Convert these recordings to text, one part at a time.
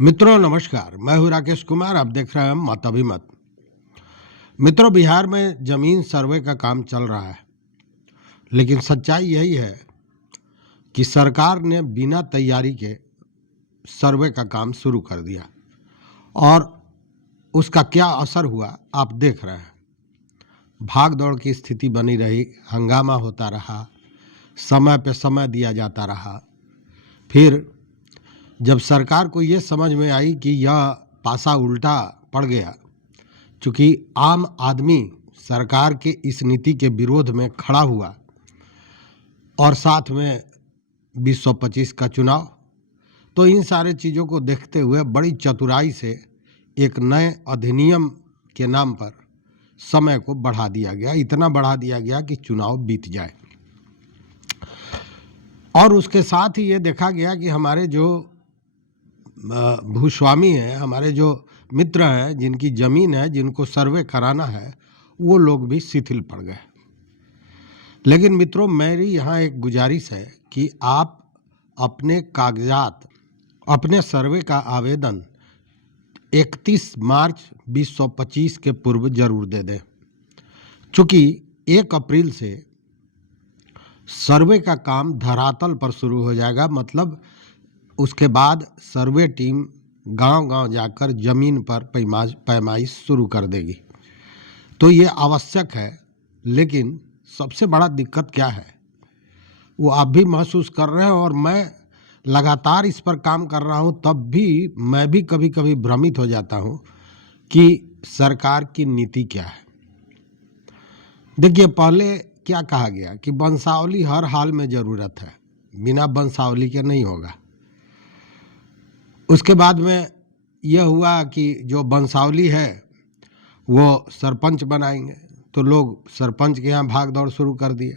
मित्रों नमस्कार, मैं हूं राकेश कुमार। आप देख रहे हैं मत अभिमत। मित्रों, बिहार में जमीन सर्वे का काम चल रहा है, लेकिन सच्चाई यही है कि सरकार ने बिना तैयारी के सर्वे का काम शुरू कर दिया और उसका क्या असर हुआ आप देख रहे हैं। भाग दौड़ की स्थिति बनी रही, हंगामा होता रहा, समय पे समय दिया जाता रहा। फिर जब सरकार को ये समझ में आई कि यह पासा उल्टा पड़ गया, चूँकि आम आदमी सरकार के इस नीति के विरोध में खड़ा हुआ और साथ में 2025 का चुनाव, तो इन सारे चीज़ों को देखते हुए बड़ी चतुराई से एक नए अधिनियम के नाम पर समय को बढ़ा दिया गया। इतना बढ़ा दिया गया कि चुनाव बीत जाए। और उसके साथ ही ये देखा गया कि हमारे जो भूस्वामी हैं, हमारे जो मित्र हैं, जिनकी ज़मीन है, जिनको सर्वे कराना है, वो लोग भी शिथिल पड़ गए। लेकिन मित्रों, मेरी यहाँ एक गुजारिश है कि आप अपने कागजात, अपने सर्वे का आवेदन 31 मार्च 2025 के पूर्व जरूर दे दें, चूँकि 1 अप्रैल से सर्वे का काम धरातल पर शुरू हो जाएगा। मतलब उसके बाद सर्वे टीम गांव-गांव जाकर ज़मीन पर पैमाइश शुरू कर देगी। तो ये आवश्यक है, लेकिन सबसे बड़ा दिक्कत क्या है वो आप भी महसूस कर रहे हैं और मैं लगातार इस पर काम कर रहा हूँ। तब भी मैं भी कभी कभी भ्रमित हो जाता हूँ कि सरकार की नीति क्या है। देखिए, पहले क्या कहा गया कि वंशावली हर हाल में ज़रूरत है, बिना वंशावली के नहीं होगा। उसके बाद में यह हुआ कि जो वंशावली है वो सरपंच बनाएंगे, तो लोग सरपंच के यहाँ भाग दौड़ शुरू कर दिए।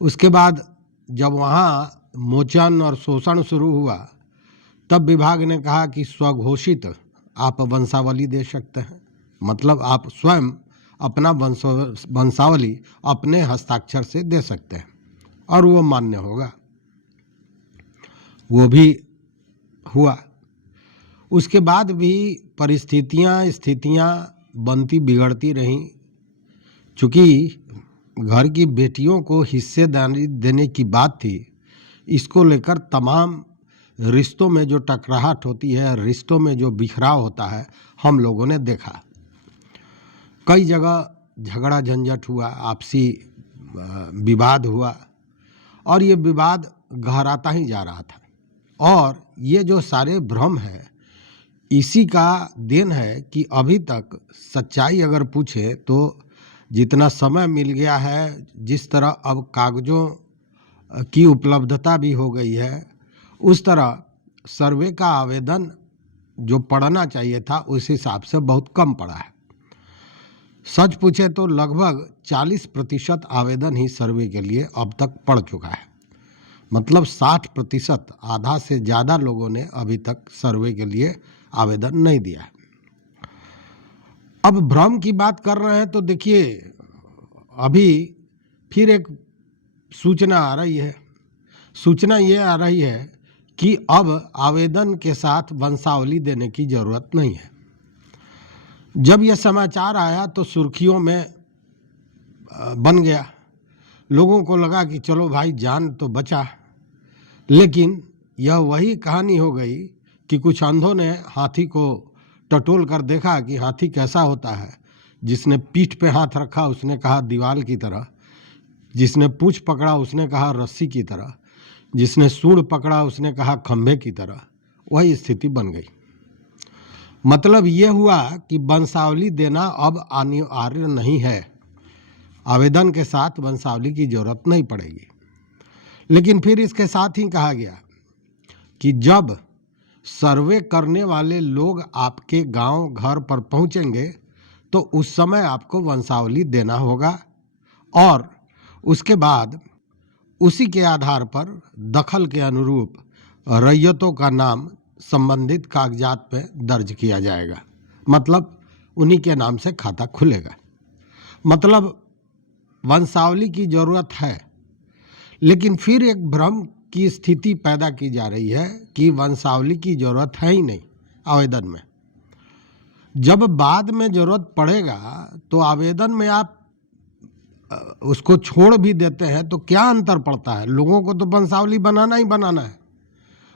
उसके बाद जब वहाँ मोचन और शोषण शुरू हुआ, तब विभाग ने कहा कि स्वघोषित आप वंशावली दे सकते हैं, मतलब आप स्वयं अपना वंशावली अपने हस्ताक्षर से दे सकते हैं और वो मान्य होगा। वो भी हुआ। उसके बाद भी स्थितियाँ बनती बिगड़ती रहीं। चूँकि घर की बेटियों को हिस्सेदारी देने की बात थी, इसको लेकर तमाम रिश्तों में जो टकराहट होती है, रिश्तों में जो बिखराव होता है, हम लोगों ने देखा। कई जगह झगड़ा झंझट हुआ, आपसी विवाद हुआ और ये विवाद गहराता ही जा रहा था। और ये जो सारे भ्रम है, इसी का देन है कि अभी तक सच्चाई अगर पूछे तो जितना समय मिल गया है, जिस तरह अब कागज़ों की उपलब्धता भी हो गई है, उस तरह सर्वे का आवेदन जो पड़ना चाहिए था उस हिसाब से बहुत कम पड़ा है। सच पूछे तो लगभग 40% आवेदन ही सर्वे के लिए अब तक पड़ चुका है। मतलब 60%, आधा से ज़्यादा लोगों ने अभी तक सर्वे के लिए आवेदन नहीं दिया है। अब भ्रम की बात कर रहे हैं तो देखिए, अभी फिर एक सूचना आ रही है। सूचना ये आ रही है कि अब आवेदन के साथ वंशावली देने की ज़रूरत नहीं है। जब यह समाचार आया तो सुर्खियों में बन गया। लोगों को लगा कि चलो भाई, जान तो बचा। लेकिन यह वही कहानी हो गई कि कुछ अंधों ने हाथी को टटोल कर देखा कि हाथी कैसा होता है। जिसने पीठ पे हाथ रखा उसने कहा दीवाल की तरह, जिसने पूंछ पकड़ा उसने कहा रस्सी की तरह, जिसने सूंड पकड़ा उसने कहा खंभे की तरह। वही स्थिति बन गई। मतलब ये हुआ कि वंशावली देना अब अनिवार्य नहीं है। आवेदन के साथ वंशावली की जरूरत नहीं पड़ेगी। लेकिन फिर इसके साथ ही कहा गया कि जब सर्वे करने वाले लोग आपके गांव घर पर पहुंचेंगे तो उस समय आपको वंशावली देना होगा और उसके बाद उसी के आधार पर दखल के अनुरूप रैयतों का नाम संबंधित कागजात पे दर्ज किया जाएगा। मतलब उन्हीं के नाम से खाता खुलेगा। मतलब वंशावली की ज़रूरत है। लेकिन फिर एक भ्रम की स्थिति पैदा की जा रही है कि वंशावली की ज़रूरत है ही नहीं, आवेदन में। जब बाद में ज़रूरत पड़ेगा तो आवेदन में आप उसको छोड़ भी देते हैं तो क्या अंतर पड़ता है? लोगों को तो वंशावली बनाना ही बनाना है,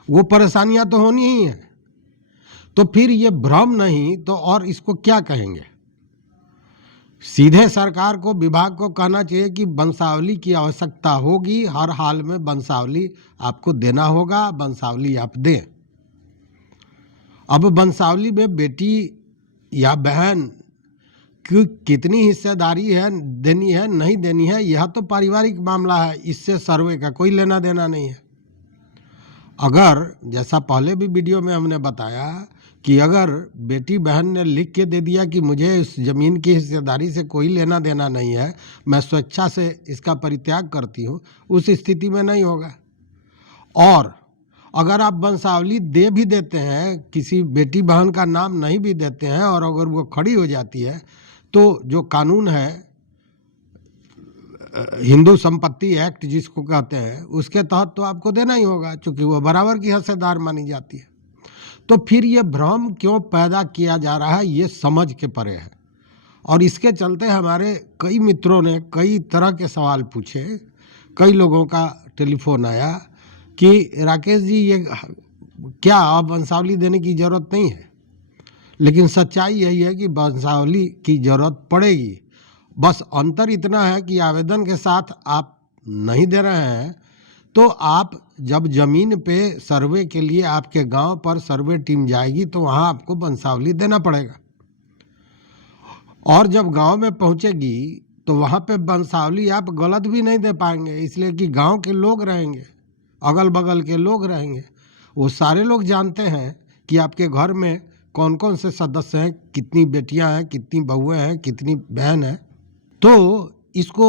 वो परेशानियां तो होनी ही है। तो फिर ये भ्रम नहीं तो और इसको क्या कहेंगे? सीधे सरकार को, विभाग को कहना चाहिए कि वंशावली की आवश्यकता होगी, हर हाल में वंशावली आपको देना होगा, वंशावली आप दें। अब वंशावली में बेटी या बहन की कितनी हिस्सेदारी है, देनी है नहीं देनी है, यह तो पारिवारिक मामला है, इससे सर्वे का कोई लेना देना नहीं है। अगर जैसा पहले भी वीडियो में हमने बताया कि अगर बेटी बहन ने लिख के दे दिया कि मुझे इस ज़मीन की हिस्सेदारी से कोई लेना देना नहीं है, मैं स्वेच्छा से इसका परित्याग करती हूँ, उस स्थिति में नहीं होगा। और अगर आप वंशावली दे भी देते हैं, किसी बेटी बहन का नाम नहीं भी देते हैं, और अगर वो खड़ी हो जाती है तो जो कानून है हिंदू संपत्ति एक्ट जिसको कहते हैं, उसके तहत तो आपको देना ही होगा, क्योंकि वो बराबर की हिस्सेदार मानी जाती है। तो फिर ये भ्रम क्यों पैदा किया जा रहा है, ये समझ के परे है। और इसके चलते हमारे कई मित्रों ने कई तरह के सवाल पूछे, कई लोगों का टेलीफोन आया कि राकेश जी ये क्या अब वंशावली देने की ज़रूरत नहीं है। लेकिन सच्चाई यही है कि वंशावली की ज़रूरत पड़ेगी, बस अंतर इतना है कि आवेदन के साथ आप नहीं दे रहे हैं तो आप जब ज़मीन पे सर्वे के लिए आपके गांव पर सर्वे टीम जाएगी तो वहां आपको वंशावली देना पड़ेगा, और जब गांव में पहुंचेगी तो वहां पे वंशावली आप गलत भी नहीं दे पाएंगे, इसलिए कि गांव के लोग रहेंगे, अगल बगल के लोग रहेंगे, वो सारे लोग जानते हैं कि आपके घर में कौन कौन से सदस्य हैं, कितनी बेटियां हैं, कितनी बहुएं हैं, कितनी बहन हैं। तो इसको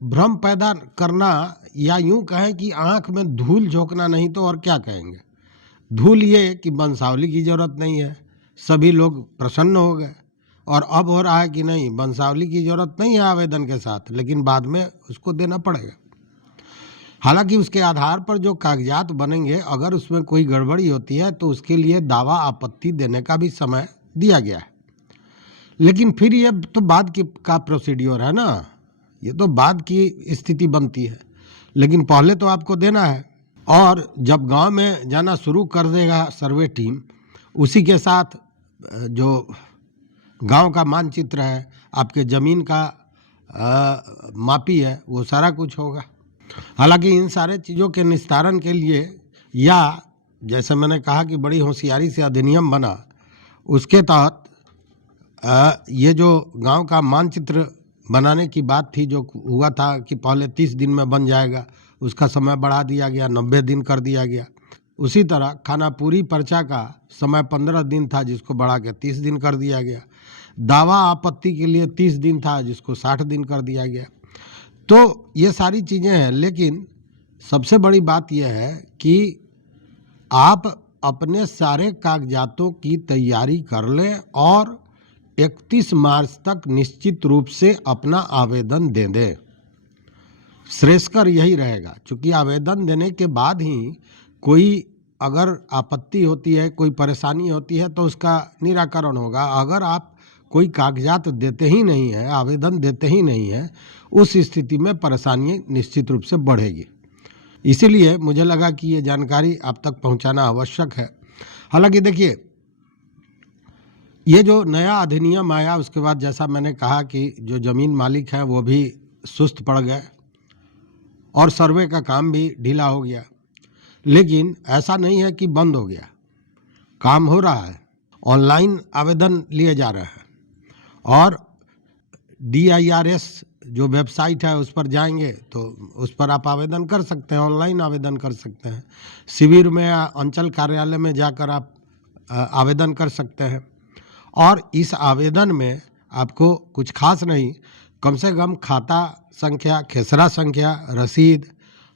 भ्रम पैदा करना, या यूं कहें कि आंख में धूल झोंकना नहीं तो और क्या कहेंगे। धूल ये कि वंशावली की ज़रूरत नहीं है, सभी लोग प्रसन्न हो गए, और अब हो रहा है कि नहीं वंशावली की ज़रूरत नहीं है आवेदन के साथ, लेकिन बाद में उसको देना पड़ेगा। हालांकि उसके आधार पर जो कागजात बनेंगे, अगर उसमें कोई गड़बड़ी होती है तो उसके लिए दावा आपत्ति देने का भी समय दिया गया है। लेकिन फिर ये तो बाद का प्रोसीड्योर है ना, ये तो बाद की स्थिति बनती है, लेकिन पहले तो आपको देना है। और जब गांव में जाना शुरू कर देगा सर्वे टीम, उसी के साथ जो गांव का मानचित्र है, आपके ज़मीन का मापी है, वो सारा कुछ होगा। हालांकि इन सारे चीज़ों के निस्तारण के लिए, या जैसे मैंने कहा कि बड़ी होशियारी से अधिनियम बना, उसके तहत ये जो गांव का मानचित्र बनाने की बात थी, जो हुआ था कि पहले 30 दिन में बन जाएगा, उसका समय बढ़ा दिया गया, 90 दिन कर दिया गया। उसी तरह खानापुरी पर्चा का समय 15 दिन था, जिसको बढ़ा के 30 दिन कर दिया गया। दावा आपत्ति के लिए 30 दिन था, जिसको 60 दिन कर दिया गया। तो ये सारी चीज़ें हैं, लेकिन सबसे बड़ी बात यह है कि आप अपने सारे कागजातों की तैयारी कर लें और 31 मार्च तक निश्चित रूप से अपना आवेदन दे दें। श्रेयस्कर यही रहेगा, क्योंकि आवेदन देने के बाद ही कोई अगर आपत्ति होती है, कोई परेशानी होती है, तो उसका निराकरण होगा। अगर आप कोई कागजात देते ही नहीं है, आवेदन देते ही नहीं है, उस स्थिति में परेशानी निश्चित रूप से बढ़ेगी। इसीलिए मुझे लगा कि ये जानकारी आप तक पहुंचाना आवश्यक है। हालांकि देखिए, ये जो नया अधिनियम आया, उसके बाद जैसा मैंने कहा कि जो ज़मीन मालिक हैं वो भी सुस्त पड़ गए और सर्वे का काम भी ढीला हो गया। लेकिन ऐसा नहीं है कि बंद हो गया, काम हो रहा है, ऑनलाइन आवेदन लिए जा रहे हैं, और DIRS जो वेबसाइट है उस पर जाएंगे तो उस पर आप आवेदन कर सकते हैं, ऑनलाइन आवेदन कर सकते हैं। शिविर में या अंचल कार्यालय में जाकर आप आवेदन कर सकते हैं। और इस आवेदन में आपको कुछ खास नहीं, कम से कम खाता संख्या, खेसरा संख्या, रसीद,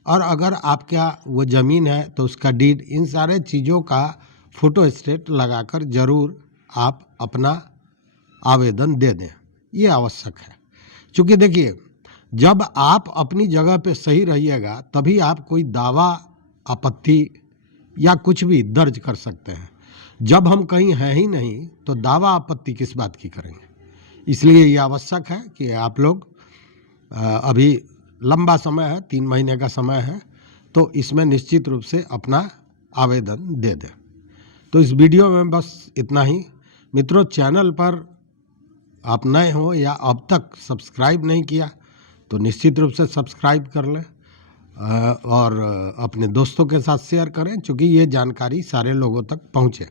और अगर आपका वो ज़मीन है तो उसका डीड, इन सारे चीज़ों का फ़ोटो स्टेट लगाकर ज़रूर आप अपना आवेदन दे दें, ये आवश्यक है। क्योंकि देखिए, जब आप अपनी जगह पे सही रहिएगा तभी आप कोई दावा, आपत्ति या कुछ भी दर्ज कर सकते हैं। जब हम कहीं हैं ही नहीं तो दावा आपत्ति किस बात की करेंगे। इसलिए ये आवश्यक है कि आप लोग अभी लंबा समय है, 3 महीने का समय है, तो इसमें निश्चित रूप से अपना आवेदन दे दें। तो इस वीडियो में बस इतना ही। मित्रों, चैनल पर आप नए हो या अब तक सब्सक्राइब नहीं किया तो निश्चित रूप से सब्सक्राइब कर लें और अपने दोस्तों के साथ शेयर करें, क्योंकि ये जानकारी सारे लोगों तक पहुँचे।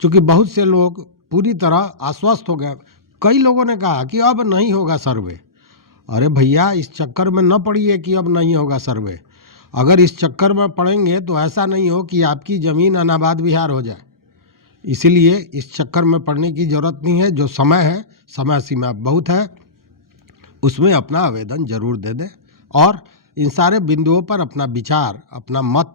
क्योंकि बहुत से लोग पूरी तरह आश्वस्त हो गए। कई लोगों ने कहा कि अब नहीं होगा सर्वे। अरे भैया, इस चक्कर में न पड़िए कि अब नहीं होगा सर्वे। अगर इस चक्कर में पड़ेंगे तो ऐसा नहीं हो कि आपकी ज़मीन अनाबाद बिहार हो जाए। इसीलिए इस चक्कर में पड़ने की ज़रूरत नहीं है। जो समय है, समय सीमा बहुत है, उसमें अपना आवेदन जरूर दे दें और इन सारे बिंदुओं पर अपना विचार, अपना मत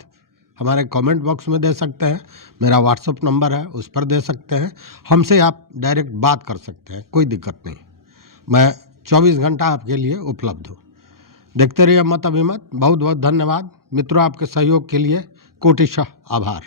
हमारे कमेंट बॉक्स में दे सकते हैं। मेरा व्हाट्सएप नंबर है, उस पर दे सकते हैं। हमसे आप डायरेक्ट बात कर सकते हैं, कोई दिक्कत नहीं। मैं 24 घंटा आपके लिए उपलब्ध हूँ। देखते रहिए मत अभिमत। बहुत बहुत धन्यवाद मित्रों, आपके सहयोग के लिए कोटिशः आभार।